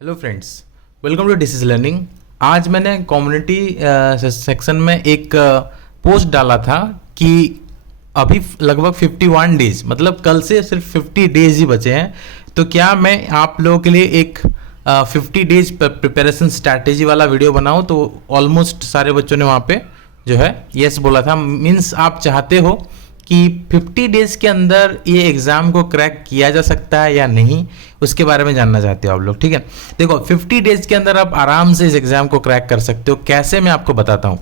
Hello friends, welcome to disease learning. आज मैंने community section में एक पोस्ट डाला था कि अभी लगभग 51 डेज, मतलब कल से सिर्फ 50 डेज ही बचे हैं। तो क्या मैं आप लोगों के लिए एक 50 डेज प्रिपरेशन स्ट्रैटेजी वाला वीडियो बनाऊं? तो ऑलमोस्ट सारे बच्चों ने वहाँ पे जो है यस बोला था। मीन्स आप चाहते हो कि 50 डेज के अंदर ये एग्ज़ाम को क्रैक किया जा सकता है या नहीं, उसके बारे में जानना चाहते हो आप लोग। ठीक है, देखो 50 डेज के अंदर आप आराम से इस एग्ज़ाम को क्रैक कर सकते हो। कैसे, मैं आपको बताता हूँ।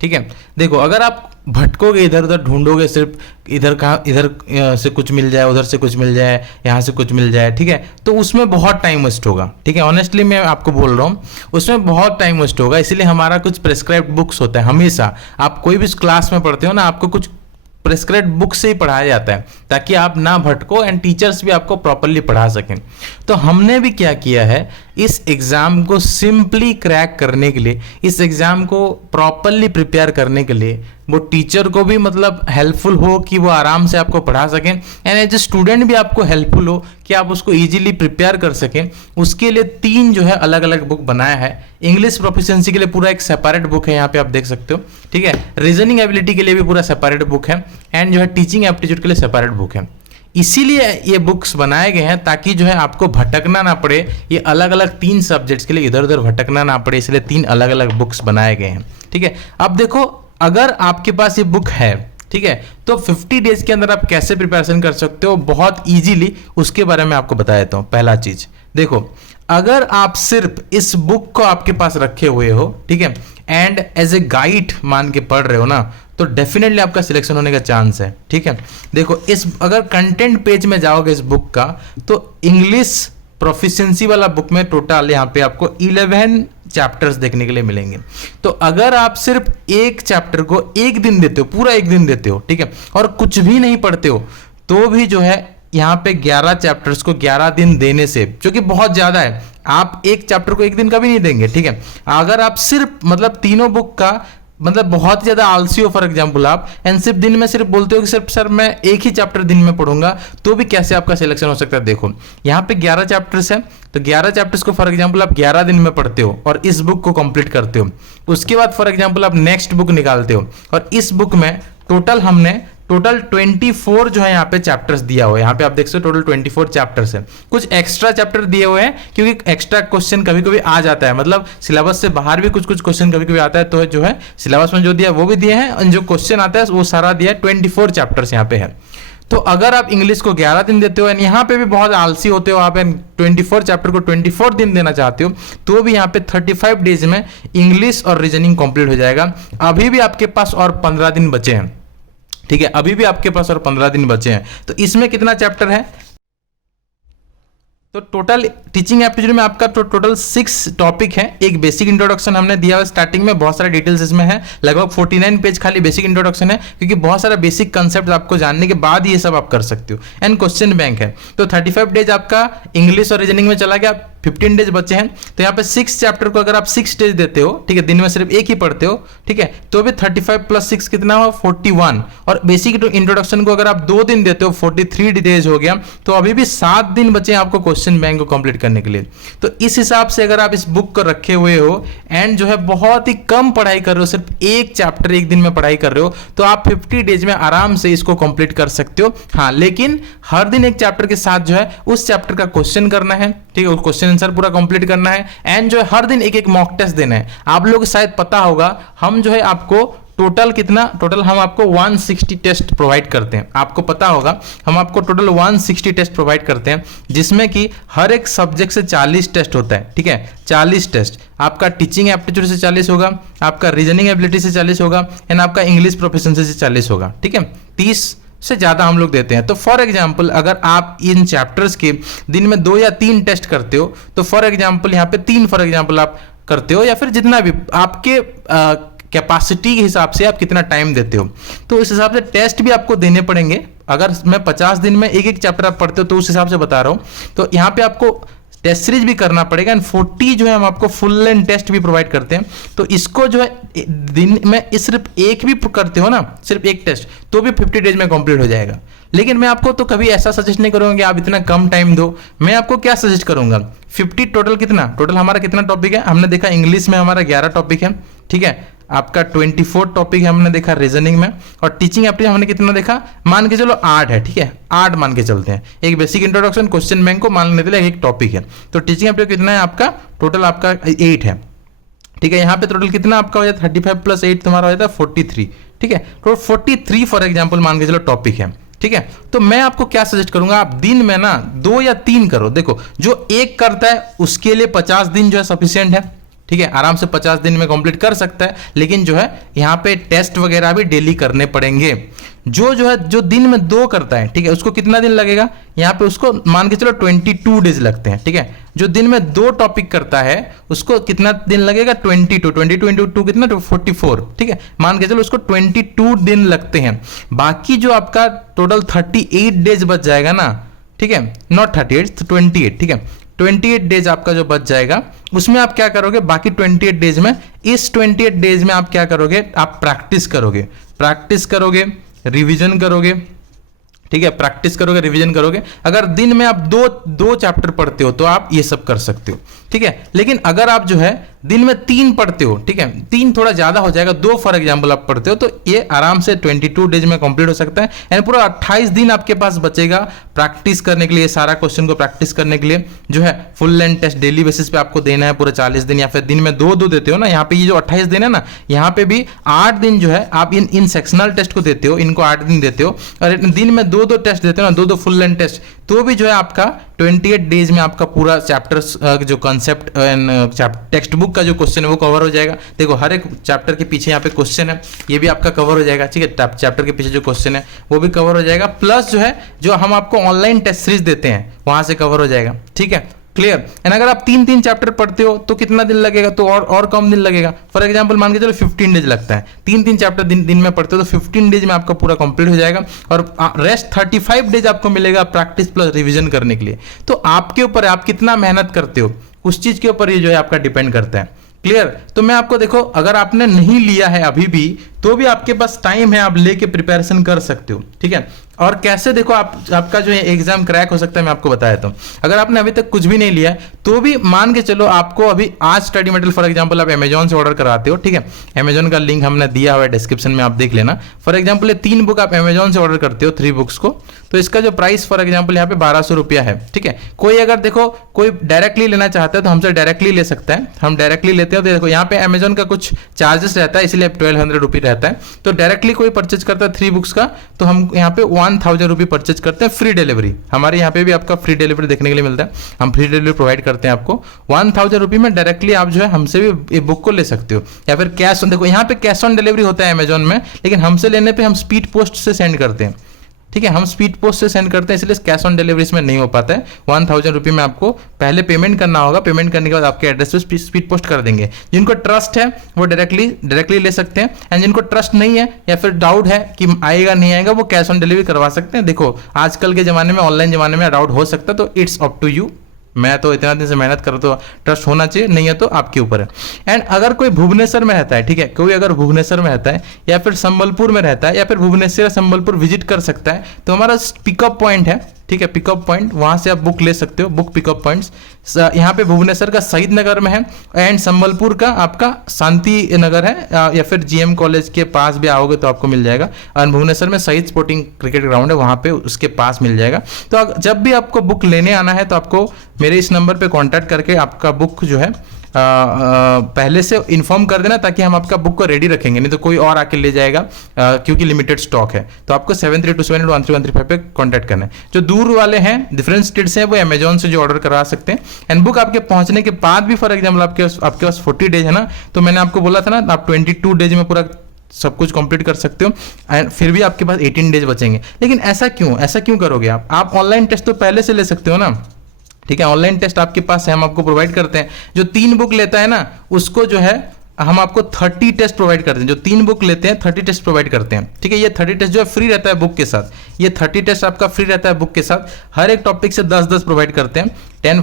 ठीक है, देखो अगर आप भटकोगे, इधर उधर ढूंढोगे, सिर्फ इधर से कुछ मिल जाए, उधर से कुछ मिल जाए, यहाँ से कुछ मिल जाए, ठीक है, तो उसमें बहुत टाइम वेस्ट होगा। ठीक है, ऑनेस्टली मैं आपको बोल रहा हूँ, उसमें बहुत टाइम वेस्ट होगा। इसीलिए हमारा कुछ प्रेस्क्राइब्ड बुक्स होता है। हमेशा आप कोई भी क्लास में पढ़ते हो ना, आपको कुछ प्रेस्क्राइब्ड बुक से ही पढ़ाया जाता है ताकि आप ना भटको एंड टीचर्स भी आपको प्रॉपरली पढ़ा सकें। तो हमने भी क्या किया है, इस एग्ज़ाम को सिंपली क्रैक करने के लिए, इस एग्ज़ाम को प्रॉपरली प्रिपेयर करने के लिए, वो टीचर को भी मतलब हेल्पफुल हो कि वो आराम से आपको पढ़ा सकें, एंड एज ए स्टूडेंट भी आपको हेल्पफुल हो कि आप उसको इजीली प्रिपेयर कर सकें। उसके लिए 3 जो है अलग अलग बुक बनाया है। इंग्लिश प्रोफिशिएंसी के लिए पूरा एक सेपरेट बुक है, यहाँ पे आप देख सकते हो। ठीक है, रीजनिंग एबिलिटी के लिए भी पूरा सेपरेट बुक है, एंड जो है टीचिंग एप्टीट्यूड के लिए सेपरेट बुक है। इसीलिए ये बुक्स बनाए गए हैं ताकि जो है आपको भटकना ना पड़े। ये अलग अलग 3 सब्जेक्ट्स के लिए इधर उधर भटकना ना पड़े, इसलिए 3 अलग अलग बुक्स बनाए गए हैं। ठीक है, अब देखो अगर आपके पास ये बुक है, ठीक है, तो 50 डेज के अंदर आप कैसे प्रिपरेशन कर सकते हो बहुत इजीली, उसके बारे में आपको बता देता हूं। पहला चीज देखो, अगर आप सिर्फ इस बुक को आपके पास रखे हुए हो, ठीक है, एंड एज ए गाइड मान के पढ़ रहे हो ना, तो डेफिनेटली आपका सिलेक्शन होने का चांस है। ठीक है, देखो इस अगर कंटेंट पेज में जाओगे इस बुक का, तो इंग्लिश प्रोफिशिएंसी वाला बुक में टोटल यहाँ पे आपको 11 चैप्टर्स देखने के लिए मिलेंगे। तो अगर आप सिर्फ एक चैप्टर को एक दिन देते हो, पूरा एक दिन देते हो, ठीक है, और कुछ भी नहीं पढ़ते हो, तो भी जो है यहाँ पे 11 चैप्टर्स को 11 दिन देने से, जो कि बहुत ज्यादा है, आप एक चैप्टर को एक दिन का भी नहीं देंगे। ठीक है, अगर आप सिर्फ मतलब तीनों बुक का मतलब बहुत ज्यादा आलसी हो फॉर एग्जाम्पल आप, एंड सिर्फ दिन में सिर्फ बोलते हो कि सिर्फ सर मैं एक ही चैप्टर दिन में पढ़ूंगा, तो भी कैसे आपका सिलेक्शन हो सकता है। देखो यहाँ पे 11 चैप्टर्स है, तो 11 चैप्टर्स को फॉर एग्जाम्पल आप 11 दिन में पढ़ते हो और इस बुक को कंप्लीट करते हो। उसके बाद फॉर एग्जाम्पल आप नेक्स्ट बुक निकालते हो, और इस बुक में हमने टोटल 24 जो है यहाँ पे चैप्टर्स दिया हुआ है। यहाँ पे आप देख सकते हो टोटल 24 चैप्टर्स है। कुछ एक्स्ट्रा चैप्टर दिए हुए हैं क्योंकि एक्स्ट्रा क्वेश्चन कभी कभी आ जाता है, मतलब सिलेबस से बाहर भी कुछ कुछ क्वेश्चन कभी कभी आता है, तो जो है सिलेबस में जो दिया वो भी दिए हैं, और जो क्वेश्चन आता है वो सारा दिया है। 24 चैप्टर्स यहाँ पे है। तो अगर आप इंग्लिश को 11 दिन देते हो, एंड यहाँ पे भी बहुत आलसी होते हो आप, 24 चैप्टर को 24 दिन देना चाहते हो, तो भी यहाँ पे 35 डेज में इंग्लिश और रीजनिंग कंप्लीट हो जाएगा। अभी भी आपके पास और 15 दिन बचे हैं। ठीक है, अभी भी आपके पास और 15 दिन बचे हैं। तो इसमें कितना चैप्टर है, तो टोटल टीचिंग एप्टीट्यूड में आपका तो टोटल 6 टॉपिक है। एक बेसिक इंट्रोडक्शन हमने दिया है स्टार्टिंग में, बहुत सारे डिटेल्स इसमें है, लगभग 49 पेज खाली बेसिक इंट्रोडक्शन है, क्योंकि बहुत सारा बेसिक कंसेप्ट आपको जानने के बाद ये सब आप कर सकते हो। एंड क्वेश्चन बैंक है। तो 35 डेज आपका इंग्लिश और रीजनिंग में चला गया, 15 डेज बचे हैं। तो यहाँ पे 6 चैप्टर को अगर आप 6 डेज देते हो, ठीक है, दिन में सिर्फ एक ही पढ़ते हो, ठीक है, तो भी 35 + 6 कितना हुआ, 41। और बेसिक इंट्रोडक्शन को अगर आप 2 दिन देते हो, 43 डेज हो गया। तो अभी भी 7 दिन बचे हैं आपको क्वेश्चन बैंक को कंप्लीट करने के लिए। तो इस हिसाब से अगर आप इस बुक को रखे हुए हो एंड जो है बहुत ही कम पढ़ाई कर रहे हो, सिर्फ एक चैप्टर एक दिन में पढ़ाई कर रहे हो, तो आप 50 डेज में आराम से इसको कंप्लीट कर सकते हो। हाँ, लेकिन हर दिन एक चैप्टर के साथ जो है उस चैप्टर का क्वेश्चन करना है, ठीक है, क्वेश्चन आंसर पूरा कंप्लीट करना है, एंड जो है हर दिन एक एक मॉक टेस्ट देना है। आप लोग शायद पता होगा, हम जो है आपको टोटल हम आपको 160 टेस्ट प्रोवाइड करते हैं। आपको पता होगा हम आपको टोटल 160 टेस्ट प्रोवाइड करते हैं, जिसमें कि हर एक सब्जेक्ट से 40 टेस्ट होता है। ठीक है, 40 टेस्ट आपका टीचिंग एप्टीट्यूड से 40 होगा, आपका रीजनिंग एबिलिटी से 40 होगा, एंड आपका इंग्लिश प्रोफिशिएंसी से 40 होगा। ठीक है, 30 से ज़्यादा हम लोग देते हैं। तो फॉर एग्जाम्पल अगर आप इन चैप्टर्स के दिन में 2 या 3 टेस्ट करते हो, तो फॉर एग्जाम्पल यहाँ पे 3 फॉर एग्जाम्पल आप करते हो, या फिर जितना भी आपके कैपेसिटी के हिसाब से आप कितना टाइम देते हो, तो इस हिसाब से टेस्ट भी आपको देने पड़ेंगे। अगर मैं 50 दिन में एक एक चैप्टर आप पढ़ते हो, तो उस हिसाब से बता रहा हूँ। तो यहाँ पे आपको टेस्ट सीरीज भी करना पड़ेगा एंड 40 जो है हम आपको फुल लेंथ टेस्ट भी प्रोवाइड करते हैं। तो इसको जो है दिन में इस सिर्फ एक भी करते हो ना, सिर्फ एक टेस्ट, तो भी 50 डेज में कंप्लीट हो जाएगा। लेकिन मैं आपको तो कभी ऐसा सजेस्ट नहीं करूंगा कि आप इतना कम टाइम दो। मैं आपको क्या सजेस्ट करूंगा, 50 टोटल कितना, टोटल हमारा कितना टॉपिक है, हमने देखा इंग्लिश में हमारा 11 टॉपिक है, ठीक है। आपका 24 टॉपिक है हमने देखा रीजनिंग में, और टीचिंग एप्टीट्यूड हमने कितना देखा, मान के चलो 8 है, ठीक है, 8 मान के चलते हैं। एक बेसिक इंट्रोडक्शन, क्वेश्चन बैंक को मान लेते हैं एक टॉपिक है, तो टीचिंग एप्टीट्यूड कितना है आपका, टोटल आपका 8 है, ठीक है। यहाँ पे टोटल कितना आपका हो जाता है, 35 + 8 तुम्हारा हो जाता है 43, ठीक है। तो 43 फॉर एग्जाम्पल मान के चलो टॉपिक है, ठीक है। तो मैं आपको क्या सजेस्ट करूंगा, आप दिन में ना 2 या 3 करो। देखो जो एक करता है उसके लिए 50 दिन जो है सफिशिएंट है, ठीक है, आराम से 50 दिन में कंप्लीट कर सकता है। लेकिन जो है यहाँ पे टेस्ट वगैरह भी डेली करने पड़ेंगे। जो है जो दिन में 2 करता है, ठीक है, उसको कितना दिन लगेगा, यहाँ पे उसको मान के चलो 22 डेज लगते हैं, ठीक है। जो दिन में 2 टॉपिक करता है उसको कितना दिन लगेगा, 22 कितना, 44, ठीक है, मान के चलो उसको 22 दिन लगते हैं। बाकी जो आपका टोटल 38 डेज बच जाएगा ना, ठीक है, नॉट 38 28, ठीक है, 28 डेज आपका जो बच जाएगा उसमें आप क्या करोगे, बाकी 28 डेज में, इस 28 डेज में आप क्या करोगे, आप प्रैक्टिस करोगे, रिवीजन करोगे, ठीक है, प्रैक्टिस करोगे, रिवीजन करोगे। अगर दिन में आप दो चैप्टर पढ़ते हो तो आप ये सब कर सकते हो, ठीक है। लेकिन अगर आप जो है दिन में 3 पढ़ते हो, ठीक है, 3 थोड़ा ज्यादा हो जाएगा, 2 फॉर एग्जांपल आप पढ़ते हो, तो ये आराम से 22 डेज में कंप्लीट हो सकता है। एंड पूरा 28 दिन आपके पास बचेगा प्रैक्टिस करने के लिए, सारा क्वेश्चन को प्रैक्टिस करने के लिए। जो है full length test daily basis पे आपको देना है पूरा 40 दिन, या फिर दिन में 2 देते हो ना, यहाँ पे ये जो 28 दिन है ना, यहाँ पे भी 8 दिन जो है आप इन सेक्शनल टेस्ट को देते हो, इनको 8 दिन देते हो, और दिन में 2 टेस्ट देते हो ना, 2 फुल लेंथ टेस्ट, तो भी जो है आपका 28 डेज में आपका पूरा चैप्टर जो कंसेप्ट एंड टेक्स्ट बुक का जो क्वेश्चन है वो कवर हो जाएगा। देखो हर एक चैप्टर के पीछे यहाँ पे क्वेश्चन है, ये भी आपका कवर हो जाएगा, ठीक है। चैप्टर के पीछे जो क्वेश्चन है वो भी कवर हो जाएगा, प्लस जो है जो हम आपको ऑनलाइन टेस्ट सीरीज देते हैं वहां से कवर हो जाएगा, ठीक है, क्लियर। एंड अगर आप 3 चैप्टर पढ़ते हो तो कितना दिन लगेगा, तो और कम दिन लगेगा। फॉर एग्जांपल मान के चलो 15 डेज लगता है, 3 चैप्टर दिन में पढ़ते हो तो 15 डेज में आपका पूरा कंप्लीट हो जाएगा, और रेस्ट 35 डेज आपको मिलेगा प्रैक्टिस प्लस रिवीजन करने के लिए। तो आपके ऊपर है आप कितना मेहनत करते हो, उस चीज के ऊपर ये जो है आपका डिपेंड करता है, क्लियर। तो मैं आपको देखो, अगर आपने नहीं लिया है अभी भी तो भी आपके पास टाइम है, आप लेके प्रिपरेशन कर सकते हो, ठीक है। और कैसे देखो आपका जो है एग्जाम क्रैक हो सकता है, मैं आपको बता देता हूं। अगर आपने अभी तक कुछ भी नहीं लिया है तो भी मान के चलो आपको अभी आज स्टडी मटेरियल फॉर एग्जांपल आप अमेजॉन से ऑर्डर कराते हो, ठीक है, अमेजॉन का लिंक हमने दिया हुआ है डिस्क्रिप्शन में, आप देख लेना। फॉर एग्जांपल 3 बुक आप अमेजॉन से ऑर्डर करते हो, 3 बुक्स को, तो इसका जो प्राइस फॉर एग्जांपल यहाँ पे 1200 रुपया है, ठीक है। कोई अगर देखो कोई डायरेक्टली लेना चाहता है तो हमसे डायरेक्टली ले सकता है, हम डायरेक्टली लेते हैं। तो देखो यहाँ पे अमेजॉन का कुछ चार्जेस रहता है, इसलिए 1200 रुपये रहता है। तो डायरेक्टली कोई परचेज करता है 3 बुक्स का तो हम यहाँ पे 1000 रुपये परचेज करते हैं, फ्री डिलीवरी। हमारे यहाँ पे भी आपका फ्री डिलीवरी देखने के लिए मिलता है, हम फ्री डिलीवरी प्रोवाइड करते हैं आपको। 1000 रुपये में डायरेक्टली आप जो है हमसे भी ये बुक को ले सकते हो, या फिर कैश ऑन, देखो यहाँ पे कैश ऑन डिलीवरी होता है अमेजॉन में, लेकिन हमसे लेने पे हम स्पीड पोस्ट से सेंड करते हैं, ठीक है, हम स्पीड पोस्ट से सेंड करते हैं, इसलिए कैश ऑन डिलीवरी में नहीं हो पाता है। 1000 रुपये में आपको पहले पेमेंट करना होगा, पेमेंट करने के बाद आपके एड्रेस पे स्पीड पोस्ट कर देंगे। जिनको ट्रस्ट है वो डायरेक्टली ले सकते हैं, एंड जिनको ट्रस्ट नहीं है या फिर डाउट है कि आएगा नहीं आएगा, वो कैश ऑन डिलीवरी करवा सकते हैं। देखो आजकल के जमाने में, ऑनलाइन जमाने में डाउट हो सकता है, तो इट्स अप टू यू। मैं तो इतना दिन से मेहनत कर, तो ट्रस्ट होना चाहिए, नहीं है तो आपके ऊपर है। एंड अगर कोई भुवनेश्वर में रहता है, ठीक है, कोई अगर भुवनेश्वर में रहता है या फिर संबलपुर में रहता है या फिर भुवनेश्वर या संबलपुर विजिट कर सकता है, तो हमारा पिकअप पॉइंट है, ठीक है, पिकअप पॉइंट, वहां से आप बुक ले सकते हो। बुक पिकअप पॉइंट्स यहाँ पे भुवनेश्वर का शहीद नगर में है, एंड संबलपुर का आपका शांति नगर है, या फिर जीएम कॉलेज के पास भी आओगे तो आपको मिल जाएगा। और भुवनेश्वर में शहीद स्पोर्टिंग क्रिकेट ग्राउंड है, वहां पे उसके पास मिल जाएगा। तो जब भी आपको बुक लेने आना है तो आपको मेरे इस नंबर पे कांटेक्ट करके आपका बुक जो है पहले से इन्फॉर्म कर देना, ताकि हम आपका बुक को रेडी रखेंगे, नहीं तो कोई और आके ले जाएगा, क्योंकि लिमिटेड स्टॉक है। तो आपको 7327813135 पे कांटेक्ट करना है। जो दूर वाले हैं, डिफरेंट स्टेट्स हैं, वो अमेजॉन से जो ऑर्डर करा सकते हैं। एंड बुक आपके पहुंचने के बाद भी फॉर एग्जाम्पल आपके पास 40 डेज है ना, तो मैंने आपको बोला था ना, आप 22 डेज में पूरा सब कुछ कंप्लीट कर सकते हो, एंड फिर भी आपके पास 18 डेज बचेंगे। लेकिन ऐसा क्यों करोगे आप ऑनलाइन टेस्ट तो पहले से ले सकते हो ना, ठीक है, ऑनलाइन टेस्ट आपके पास है, हम आपको प्रोवाइड करते हैं। जो 3 बुक लेता है ना, उसको जो है हम आपको 30 टेस्ट प्रोवाइड करते हैं। जो 3 बुक लेते हैं 30 टेस्ट प्रोवाइड करते हैं, ठीक है। ये 30 टेस्ट जो है फ्री रहता है बुक के साथ, ये 30 टेस्ट आपका फ्री रहता है बुक के साथ। हर एक टॉपिक से 10-10 प्रोवाइड करते हैं। 10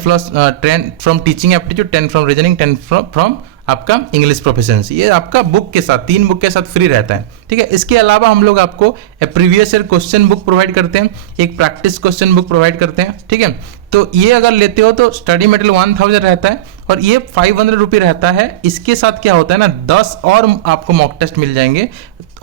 from teaching aptitude, 10 from reasoning, 10 from आपका इंग्लिश प्रोफिशिएंसी। ये आपका बुक के साथ 3 बुक के साथ फ्री रहता है, ठीक है। इसके अलावा हम लोग आपको previous year question book provide करते हैं, एक प्रैक्टिस क्वेश्चन बुक प्रोवाइड करते हैं, ठीक है। तो ये अगर लेते हो तो स्टडी मटेरियल 1000 रहता है और ये 500 रुपये रहता है। इसके साथ क्या होता है ना, 10 और आपको मॉक टेस्ट मिल जाएंगे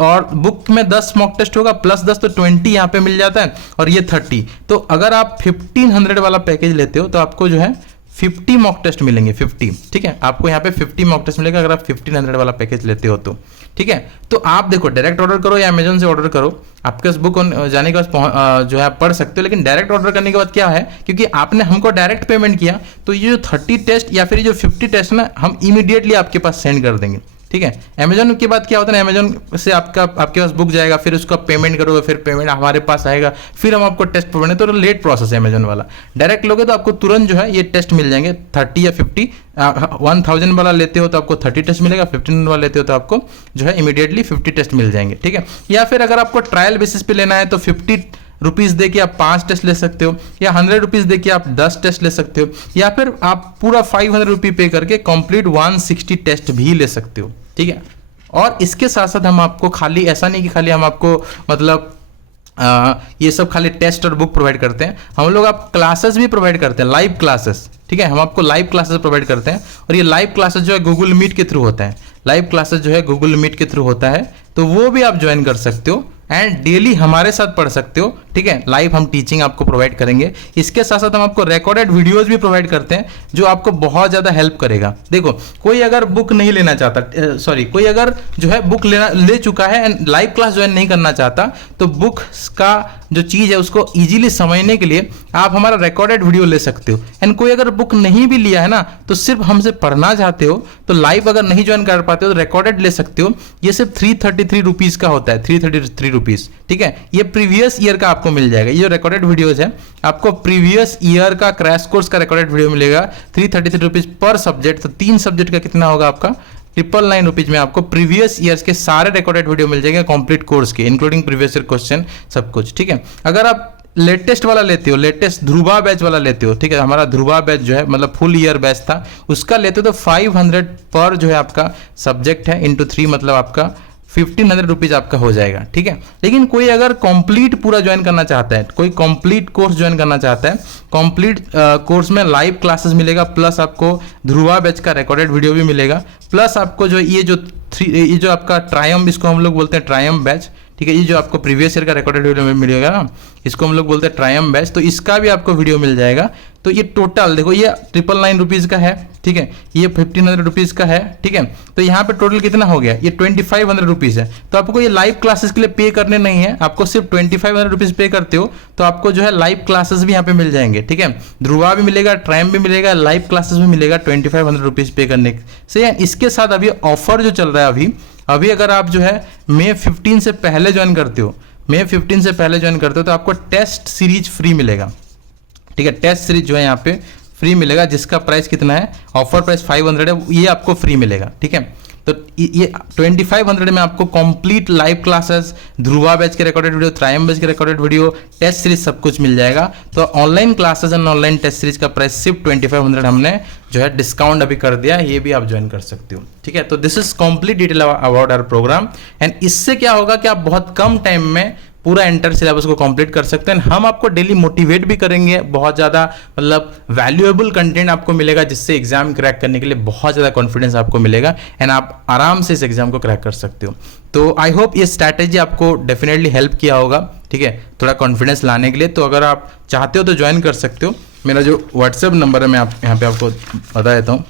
और बुक में 10 मॉक टेस्ट होगा प्लस 10 तो 20 यहाँ पे मिल जाता है और ये 30। तो अगर आप 1500 वाला पैकेज लेते हो तो आपको जो है 50 मॉक टेस्ट मिलेंगे, 50, ठीक है। आपको यहाँ पे 50 मॉक टेस्ट मिलेगा अगर आप 1500 वाला पैकेज लेते हो तो, ठीक है। तो आप देखो डायरेक्ट ऑर्डर करो या अमेजन से ऑर्डर करो, आपके पास बुक जाने के बाद जो है पढ़ सकते हो। लेकिन डायरेक्ट ऑर्डर करने के बाद क्या है, क्योंकि आपने हमको डायरेक्ट पेमेंट किया तो ये जो 30 टेस्ट या फिर ये जो 50 टेस्ट ना हम इमीडिएटली आपके पास सेंड कर देंगे, ठीक है। अमेजन के बाद क्या होता है ना, अमेजन से आपके पास बुक जाएगा, फिर उसका पेमेंट करोगे, फिर पेमेंट हमारे पास आएगा, फिर हम आपको टेस्ट प्रोवाइड, तो लेट प्रोसेस है अमेजन वाला। डायरेक्ट लोगे तो आपको तुरंत जो है ये टेस्ट मिल जाएंगे। 30 या 50 1000 वाला लेते हो तो आपको 30 टेस्ट मिलेगा, 1500 वाला लेते हो तो आपको जो है इमीडिएटली 50 टेस्ट मिल जाएंगे, ठीक है। या फिर अगर आपको ट्रायल बेसिस पे लेना है तो 50 रुपीज़ दे के आप 5 टेस्ट ले सकते हो, या 100 रुपीज़ दे के आप 10 टेस्ट ले सकते हो, या फिर आप पूरा 500 रुपये पे करके कंप्लीट 160 टेस्ट भी ले सकते हो, ठीक है। और इसके साथ साथ हम आपको खाली ऐसा नहीं कि खाली हम आपको मतलब ये सब खाली टेस्ट और बुक प्रोवाइड करते हैं, हम लोग आप क्लासेस भी प्रोवाइड करते हैं, लाइव क्लासेस, ठीक है। हम आपको लाइव क्लासेस प्रोवाइड करते हैं और ये लाइव क्लासेस जो है गूगल मीट के थ्रू होता है। लाइव क्लासेस जो है गूगल मीट के थ्रू होता है, तो वो भी आप ज्वाइन कर सकते हो एंड डेली हमारे साथ पढ़ सकते हो, ठीक है। लाइव हम टीचिंग आपको प्रोवाइड करेंगे। इसके साथ साथ हम आपको रिकॉर्डेड वीडियोस भी प्रोवाइड करते हैं जो आपको बहुत ज़्यादा हेल्प करेगा। देखो कोई अगर बुक नहीं लेना चाहता, कोई अगर जो है बुक ले चुका है एंड लाइव क्लास ज्वाइन नहीं करना चाहता, तो बुक का जो चीज़ है उसको ईजिली समझने के लिए आप हमारा रिकॉर्डेड वीडियो ले सकते हो। एंड कोई अगर बुक नहीं भी लिया है ना, तो सिर्फ हमसे पढ़ना चाहते हो तो लाइव अगर नहीं ज्वाइन कर पाते हो तो रिकॉर्डेड ले सकते हो। ये सिर्फ 333 रुपीज़ का होता है, 333 रुपीज़, ठीक है। ये प्रीवियस ईयर का आपको मिल जाएगा। ये जो रिकॉर्डेड वीडियोस है आपको प्रीवियस ईयर का क्रैश कोर्स का रिकॉर्डेड वीडियो मिलेगा 333 रुपीज़ पर सब्जेक्ट। तो 3 सब्जेक्ट का कितना होगा आपका 999 रुपीज़ में आपको प्रीवियस ईयर्स के सारे रिकॉर्डेड वीडियो मिल जाएंगे कंप्लीट कोर्स के, इंक्लूडिंग प्रीवियस ईयर क्वेश्चन सब कुछ, ठीक है। अगर आप लेटेस्ट वाला लेते हो, लेटेस्ट ध्रुवा बैच वाला लेते हो, ठीक है, हमारा ध्रुवा बैच जो है मतलब फुल ईयर बैच था, उसका लेते हो तो 500 पर जो है आपका सब्जेक्ट है इंटू 3 मतलब आपका 1500 रुपीज़ आपका हो जाएगा, ठीक है। लेकिन कोई अगर कंप्लीट पूरा ज्वाइन करना चाहता है, कोई कंप्लीट कोर्स ज्वाइन करना चाहता है, कंप्लीट कोर्स में लाइव क्लासेस मिलेगा, प्लस आपको ध्रुवा बैच का रिकॉर्डेड वीडियो भी मिलेगा, प्लस आपको जो ये जो आपका ट्रायम्फ, इसको हम लोग बोलते हैं ट्रायम्फ बैच, ठीक है। ये जो आपको प्रीवियस ईयर का रिकॉर्डेड वीडियो में मिलेगा ना, इसको हम लोग बोलते हैं ट्रायम्फ बैच, तो इसका भी आपको वीडियो मिल जाएगा। तो ये टोटल देखो ये 999 रुपीज़ का है, ठीक है, ये 1500 रुपीज़ का है, ठीक है। तो यहाँ पे टोटल कितना हो गया, ये 2500 रुपीज़ है। तो आपको ये लाइव क्लासेस के लिए पे करने नहीं है, आपको सिर्फ 2500 रुपीज़ पे करते हो तो आपको जो है लाइव क्लासेस भी यहाँ पे मिल जाएंगे, ठीक है। ध्रुवा भी मिलेगा, ट्रायम्फ भी मिलेगा, लाइव क्लासेस भी मिलेगा 2500 रुपीज़ पे करने से। इसके साथ अभी ऑफर जो चल रहा है अभी अगर आप जो है May 15 से पहले ज्वाइन करते हो, May 15 से पहले ज्वाइन करते हो तो आपको टेस्ट सीरीज फ्री मिलेगा, ठीक है। टेस्ट सीरीज जो है यहाँ पे फ्री मिलेगा, जिसका प्राइस कितना है, ऑफर प्राइस 500 है, ये आपको फ्री मिलेगा, ठीक है। तो ये 2500 में आपको complete live classes, Dhruva batch के रिकॉर्डेड वीडियो, ट्रायम्फ बैच के रिकॉर्डेड वीडियो, टेस्ट सीरीज सब कुछ मिल जाएगा। तो online classes and online test series का प्राइस सिर्फ 2500 हमने जो है डिस्काउंट अभी कर दिया, ये भी आप ज्वाइन कर सकते हो, ठीक है। तो this is complete detail about our program and इससे क्या होगा कि आप बहुत कम टाइम में पूरा एंटर सिलेबस को कंप्लीट कर सकते हैं। हम आपको डेली मोटिवेट भी करेंगे, बहुत ज़्यादा मतलब वैल्यूएबल कंटेंट आपको मिलेगा, जिससे एग्जाम क्रैक करने के लिए बहुत ज़्यादा कॉन्फिडेंस आपको मिलेगा एंड आप आराम से इस एग्जाम को क्रैक कर सकते हो। तो आई होप ये स्ट्रैटेजी आपको डेफिनेटली हेल्प किया होगा, ठीक है, थोड़ा कॉन्फिडेंस लाने के लिए। तो अगर आप चाहते हो तो ज्वाइन कर सकते हो। मेरा जो व्हाट्सएप नंबर है मैं आप यहाँ पे आपको बता देता हूँ,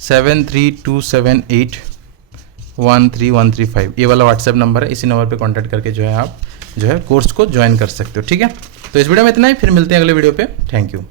7327813135, ये वाला व्हाट्सएप नंबर है। इसी नंबर पे कांटेक्ट करके जो है आप जो है कोर्स को ज्वाइन कर सकते हो, ठीक है। तो इस वीडियो में इतना ही, फिर मिलते हैं अगले वीडियो पे। Thank you.